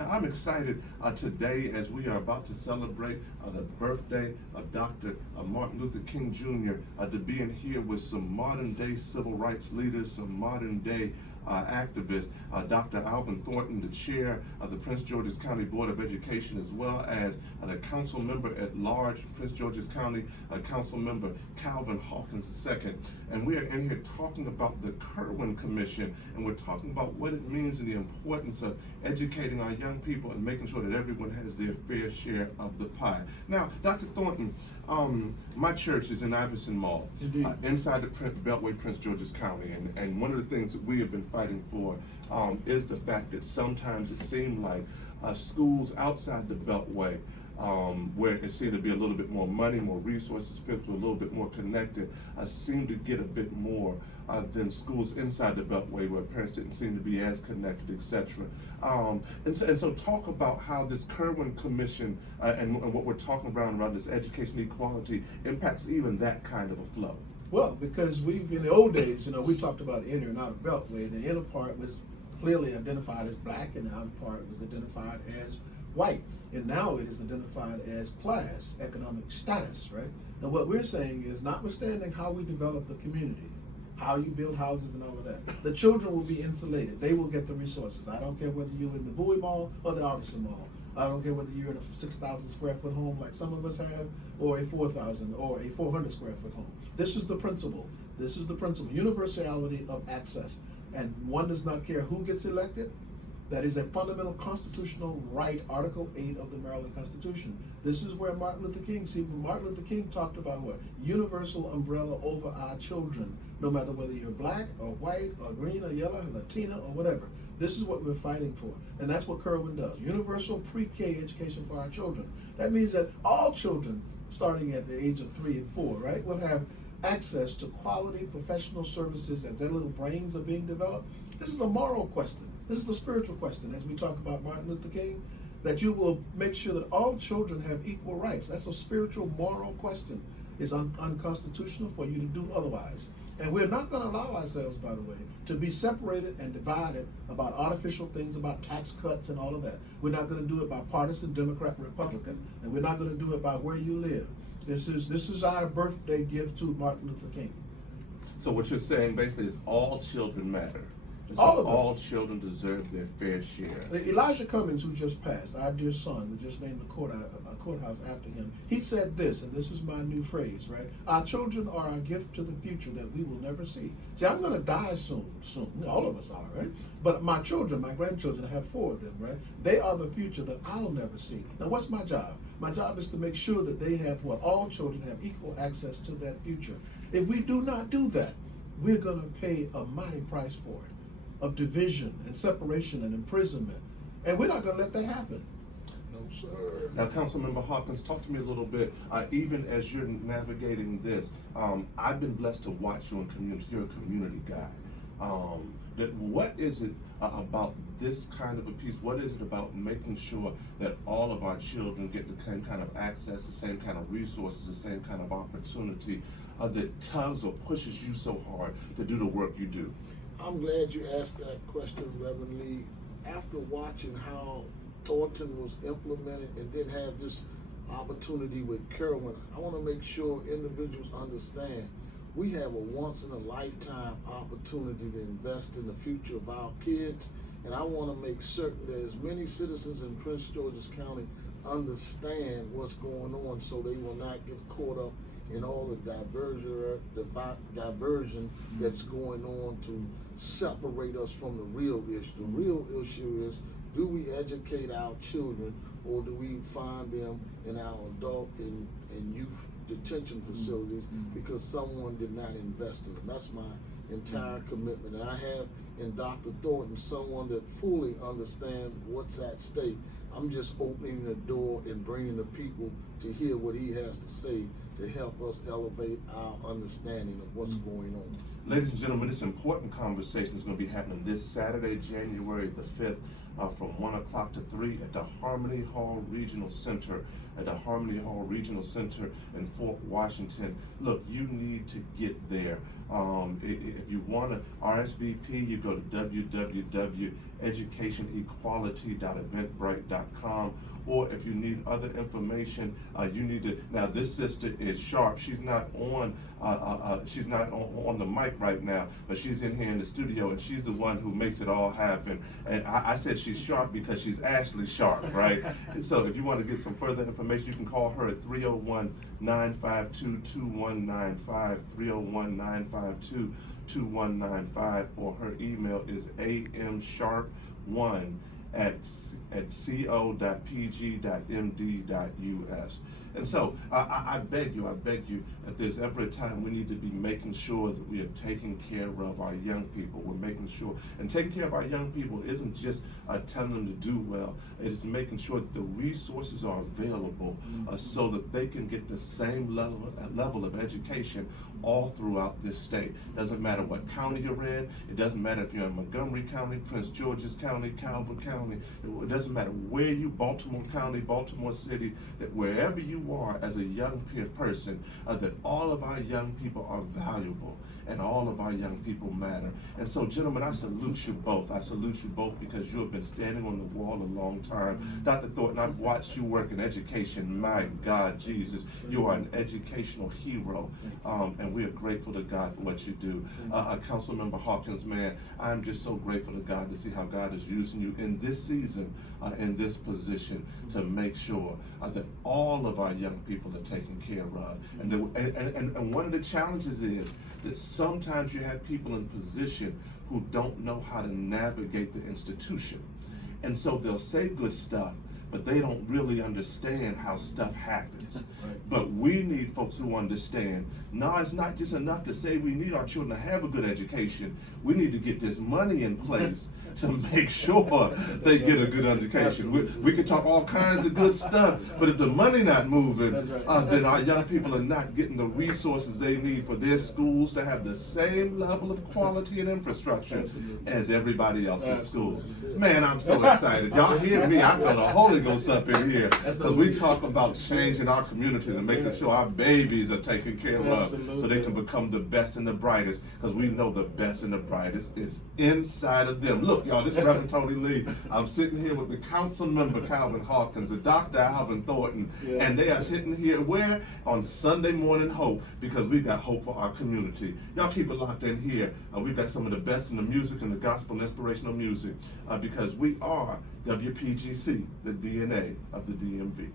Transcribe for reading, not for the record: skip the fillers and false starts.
Now, I'm excited today as we are about to celebrate the birthday of Dr. Martin Luther King Jr. To be in here with some modern day civil rights leaders, some modern day activist, Dr. Alvin Thornton, the chair of the Prince George's County Board of Education, as well as a council member at large, Prince George's County Council Member Calvin Hawkins II. And we are in here talking about the Kirwan Commission, and we're talking about what it means and the importance of educating our young people and making sure that everyone has their fair share of the pie. Now, Dr. Thornton, my church is in Iverson Mall, inside the Beltway, Prince George's County, and one of the things that we have been fighting for is the fact that sometimes it seemed like schools outside the Beltway, where it seemed to be a little bit more money, more resources, people were a little bit more connected, seemed to get a bit more than schools inside the Beltway, where parents didn't seem to be as connected, etc. And so talk about how this Kirwan Commission and what we're talking around this education equality impacts even that kind of a flow. Well, because in the old days, we talked about inner and outer Beltway. The inner part was clearly identified as black, and the outer part was identified as white. And now it is identified as class, economic status, right? Now what we're saying is, notwithstanding how we develop the community, how you build houses and all of that, the children will be insulated. They will get the resources. I don't care whether you're in the Bowie Mall or the Iverson Mall. I don't care whether you're in a 6,000 square foot home like some of us have, or a 4,000 or a 400 square foot home. This is the principle. This is the principle. Universality of access. And one does not care who gets elected. That is a fundamental constitutional right, Article 8 of the Maryland Constitution. This is where Martin Luther King talked about what? Universal umbrella over our children, no matter whether you're black or white or green or yellow or Latina or whatever. This is what we're fighting for. And that's what Kirwan does. Universal pre-K education for our children. That means that all children, starting at the age of 3 and 4, right, will have access to quality professional services as their little brains are being developed. This is a moral question. This is a spiritual question, as we talk about Martin Luther King, that you will make sure that all children have equal rights. That's a spiritual, moral question. It's unconstitutional for you to do otherwise. And we're not going to allow ourselves, by the way, to be separated and divided about artificial things, about tax cuts and all of that. We're not going to do it by partisan, Democrat, Republican, and we're not going to do it by where you live. This is our birthday gift to Martin Luther King. So what you're saying basically is all children matter. So all of them. All children deserve their fair share. Elijah Cummings, who just passed, our dear son, we just named a courthouse after him. He said this, and this is my new phrase, right? Our children are our gift to the future that we will never see. See, I'm going to die soon. All of us are, right? But my children, my grandchildren, I have 4 of them, right? They are the future that I'll never see. Now, what's my job? My job is to make sure that they have all children have equal access to that future. If we do not do that, we're going to pay a mighty price for it, of division and separation and imprisonment. And we're not going to let that happen. No, sir. Now, Councilmember Hawkins, talk to me a little bit, even as you're navigating this, I've been blessed to watch you in community. You're a community guy. What is it about this kind of a piece? What is it about making sure that all of our children get the same kind of access, the same kind of resources, the same kind of opportunity that tugs or pushes you so hard to do the work you do? I'm glad you asked that question, Reverend Lee. After watching how Thornton was implemented and then have this opportunity with Kirwan, I want to make sure individuals understand we have a once-in-a-lifetime opportunity to invest in the future of our kids, and I want to make certain that as many citizens in Prince George's County understand what's going on so they will not get caught up in all the diversion that's going on to separate us from the real issue. The real issue is, do we educate our children, or do we find them in our adult and youth detention facilities because someone did not invest in them? That's my entire commitment. And I have in Dr. Thornton someone that fully understands what's at stake. I'm just opening the door and bringing the people to hear what he has to say to help us elevate our understanding of what's going on. Ladies and gentlemen, this important conversation is going to be happening this Saturday, January the 5th, from 1 o'clock to 3 at the Harmony Hall Regional Center, in Fort Washington. Look, you need to get there. If you want to RSVP, you go to www.educationequality.eventbrite.com. Or if you need other information, you need to. Now, this sister is sharp. She's not on. She's not on the mic right now, but she's in here in the studio, and she's the one who makes it all happen. And I said she's sharp because she's actually sharp, right? So if you want to get some further information, you can call her at 301-952-2195, 301-952-2195, or her email is amsharp1@co.pg.md.us. And so I beg you, if there's ever a time we need to be making sure that we are taking care of our young people, we're making sure, and taking care of our young people isn't just telling them to do well, it is making sure that the resources are available so that they can get the same level of education all throughout this state. Doesn't matter what county you're in, it doesn't matter if you're in Montgomery County, Prince George's County, Calvert County, it doesn't matter where you, Baltimore County, Baltimore City, that wherever you are as a young person, that all of our young people are valuable and all of our young people matter. And so, gentlemen, I salute you both. I salute you both because you have been standing on the wall a long time. Dr. Thornton, I've watched you work in education. My God, Jesus, you are an educational hero, and we are grateful to God for what you do. Councilmember Hawkins, man, I'm just so grateful to God to see how God is using you in this season, in this position, to make sure that all of our young people are taken care of. And one of the challenges is that sometimes you have people in position who don't know how to navigate the institution. And so they'll say good stuff, but they don't really understand how stuff happens. Right. But we need folks who understand, no, it's not just enough to say we need our children to have a good education. We need to get this money in place to make sure they get a good education. We can talk all kinds of good stuff, but if the money not moving, then our young people are not getting the resources they need for their schools to have the same level of quality and infrastructure as everybody else's schools. Man, I'm so excited. Y'all hear me? I feel the Holy Ghost up in here, because we talk about changing our communities and making sure our babies are taken care of so they can become the best and the brightest, because we know the best and the brightest is inside of them. Look, y'all, this is Reverend Tony Lee. I'm sitting here with the council member Calvin Hawkins, the Dr. Alvin Thornton, and they are sitting here where? On Sunday Morning Hope, because we've got hope for our community. Y'all keep it locked in here. We've got some of the best in the music and the gospel and inspirational music, because we are WPGC, the DNA of the DMV.